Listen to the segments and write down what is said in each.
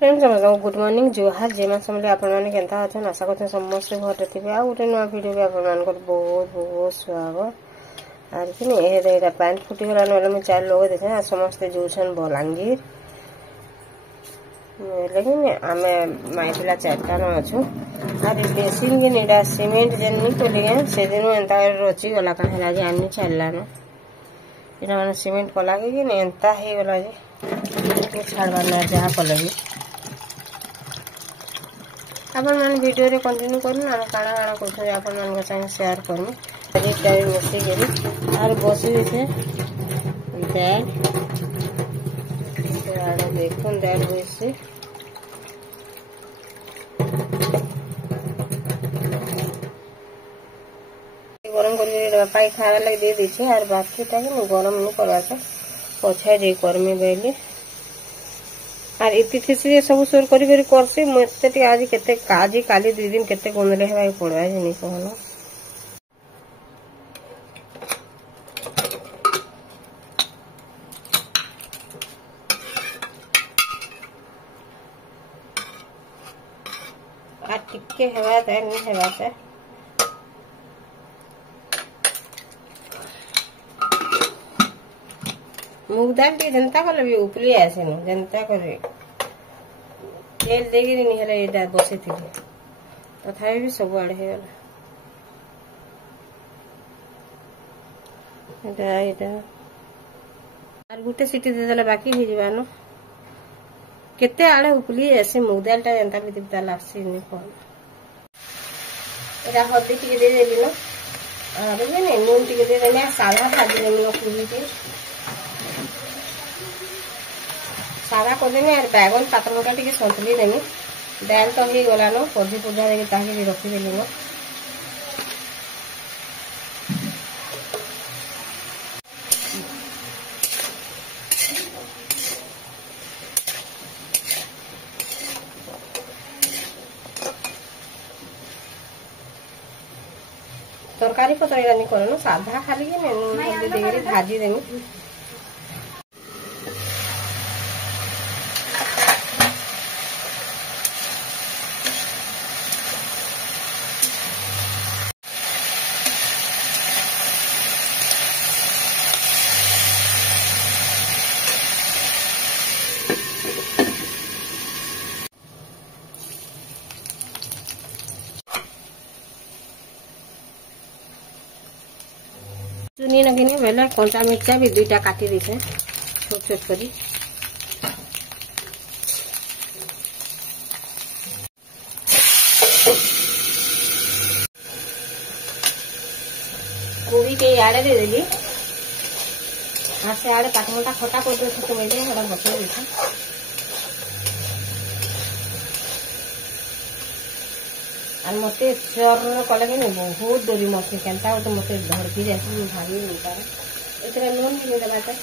friends समस्त good morning जुहार जेमा समले आपण माने केनता अछन आशा करते समस्त घर थिबे आ उटे नवा वीडियो भी आपण मान को बहुत बहुत स्वागत आर कि ए रेडा पैंट फुटी गला नले में चार लोग देखे आ समस्त जोछन बलांगीर लेकिन आमे माइला चारटा न अछु आर बेसिन जे नेडा सीमेंट जन नि कोलिए से दिन एंता रोची गला कहेला जे आनी चलला न इना माने सीमेंट को लागे कि एंता हे गला जे छाड़वा न जहा पलगी आपण मन वीडियो रे कंटिन्यू करन आ काना काना कोथि आपण मन के संग शेयर करन अरे टाइम मस्ती करी और बसी से दाल यार देखन दाल होइसे गरम कर पाई खावा लगे दे दीछे और बाकी तक गरम नहीं करवा पछा जे करमी बेली और इति थी सब सोर करी करसी मते आज केते काजी काली 2 दिन केते गोंदले हेबा पड़वा जिनी कहलो आ टिके हेबा त नहीं हेबा से मूंग दाल टी जनता कल भी उपली आसे न जनता करे तेल देगी नहीं हेला एटा बसे थी तथापि भी सब आड़े हे गला एटा आर गुटे सीटी दे देला बाकी हो जबा न केते आड़े उपली आसे मूंग दाल टा जनता भी दिबता लासी नहीं कोन एटा हल्दी टी दे देली न आर ने नून टी दे देले सादा भाजी ले न पूरी के सारा करदेमी और बैगन पातरटा टी सतुली देमी दाल तो हो गला न पदी पूजा देवी रखीदेली न तरकारी पतर नहीं कर साधा खाली के भाजी देमी चुनी लगिने बेले कंचा मिर्चा भी 2टा काटी दीछे छोट छोट करी कोबी के आड़े दे देली आ से आड़े पातमटा खटा कर दे तो बेले हड़ा बसे दीछे और मते चर कले कि बहुत डोरी मछली केनता तो मते धड़की जासी भारी होता है इतने नून नहीं देबा त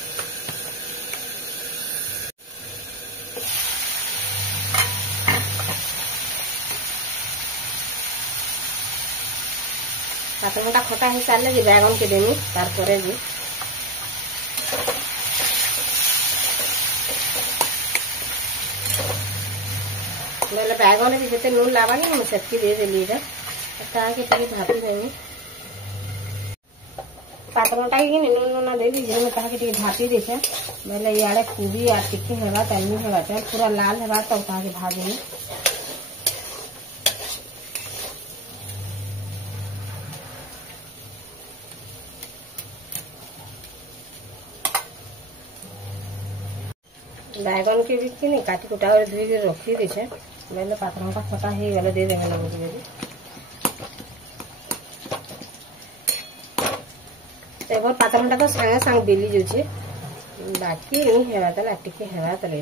पातमटा खटा ही साले जे बैगन के देनी तार परे जी बेले बैगन भी जते नून लावा नहीं सेटकी दे देली रे ताके टिके भापी देनी पातरटा की नून नून दे दी जे ताके टिके भापी देछे बेले याडे कोबी आ टिके हेबा तन्नी हेबा त पूरा लाल हेबा त ताके भाजनी बैगन के भी कि काटी कुटा कर धोई के रखी दीछे बेले पातरटा खटा ही गले दे देबे ना बुझबे एबर पातरटा तो संगे संग बेली जोछे बाकी नहीं हेबा त लाटी के हेबा त ले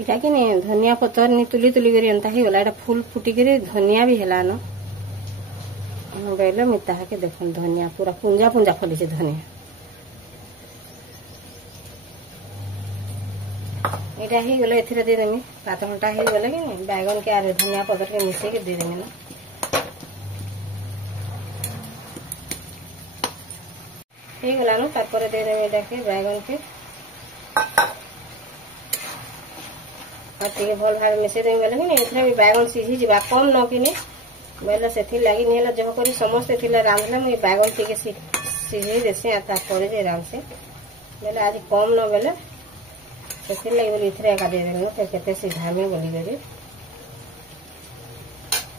इटा कि धनिया पतर नि तुली तुली करी एंता ही गला एटा फूल फुटी करी धनिया भी हेला न बेले मिता के देखन धनिया पूरा पुंजा पुंजा फली धनिया एटा ही गले एथिरे दे देमी पातरटा ही गले कि बैगन के आर धनिया पतर के मिसे के दे देमी ना हो गलानो तापर दे देबे एटा के बैगन के आटे भल भाव मिसे देबे बोले कि एथरा भी बैगन सिझी जिबा कम न किने बोले सेथि लागि नेला जो करी समस्त थिला रांधला मुई बैगन टिके सिझी देसी आ तापर जे राम से बोले आज कम न बोले सेथि लागि बोली इथरा का दे देबे फिर केते सिझामे बोली गरी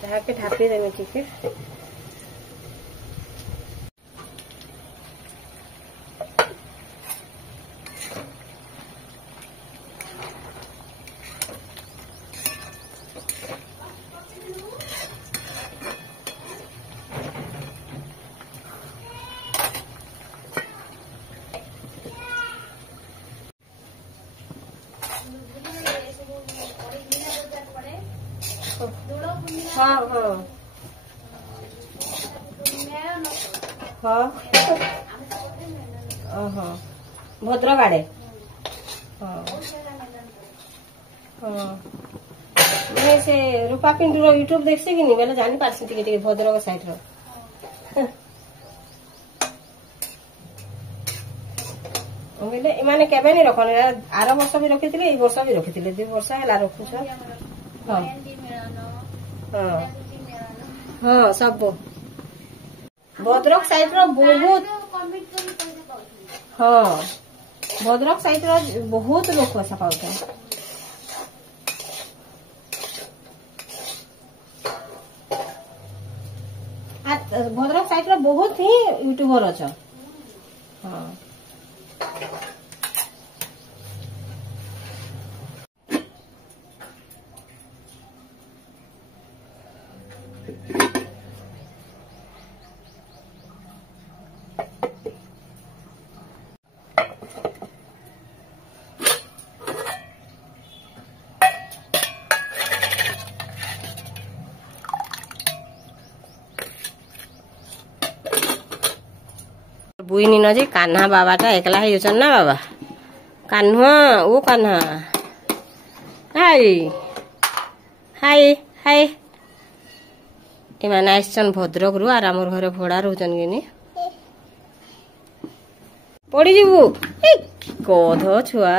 ताहा के ढापी देबे टिके हाँ हाँ हाँ हाँ भद्रक आड़े हाँ हाँ मैं से रूपा पिंटू रो यूट्यूब देखसी कि नहीं बोले जानी पारसी टिके भद्रक साइड रो बोले इमाने केबे नहीं रखन आर वर्ष भी रखिथिले ए वर्ष भी रखिथिले 2 वर्ष हला रखुछ हाँ हाँ हाँ सब भद्रक साइड रो बहुत हाँ भद्रक साइड रो बहुत लोग पैसा पाउते भद्रक साइड रो बहुत ही यूट्यूबर अच्छा हाँ बुईनी न जे कान्हा बाबाटा एकला हेउछन ना बाबा कान्हा ओ कान्हा हाय हाय हाय एमाने आइछन भद्रक रु आर हमर घरे भोड़ा रहउछन किनी पड़ी जीवु ए गध छुआ